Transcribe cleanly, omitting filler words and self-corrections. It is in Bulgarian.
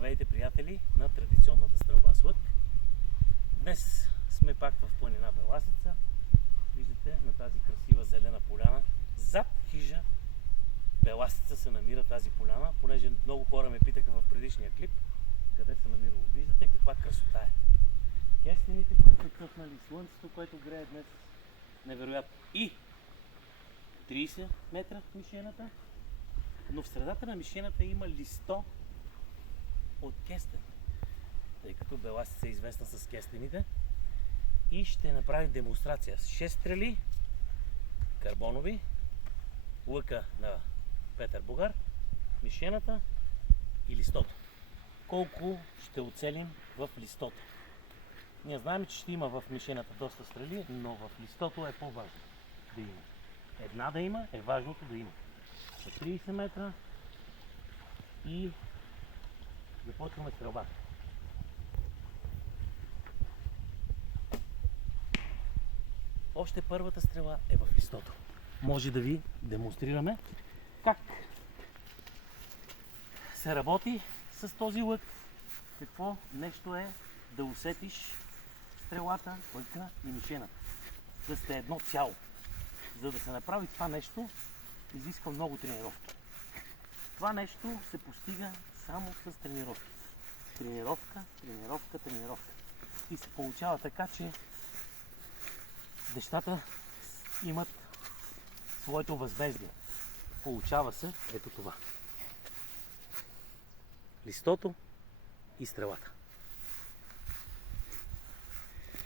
Здравейте, приятели на традиционната стрелба с лък. Днес сме пак в планина Беласица. Виждате на тази красива зелена поляна. Зад хижа Беласица се намира тази поляна, понеже много хора ме питаха в предишния клип къде се намирало. Виждате каква красота е. Кестените, които са цъфнали, слънцето, което грее днес невероятно. И 30 метра мишената, но в средата на мишената има листо от кестен, тъй като Беласица е известна с кестените, и ще направим демонстрация с 6 стрели карбонови, лъка на Петър Бугар, мишената и листото. Колко ще оцелим в листото? Ние знаем, че ще има в мишената доста стрели, но в листото е по-важно да има. Една да има, е важното да има. За 30 метра и започваме стрелбата. Още първата стрела е в листото. Може да ви демонстрираме как се работи с този лък. Какво нещо е да усетиш стрелата, лъка и мишената. Да сте едно цяло. За да се направи това нещо, изисква много тренировки. Това нещо се постига само с тренировки. Тренировка, тренировка, тренировка. И се получава така, че нещата имат своето възмездие. Получава се ето това. Листото и стрелата.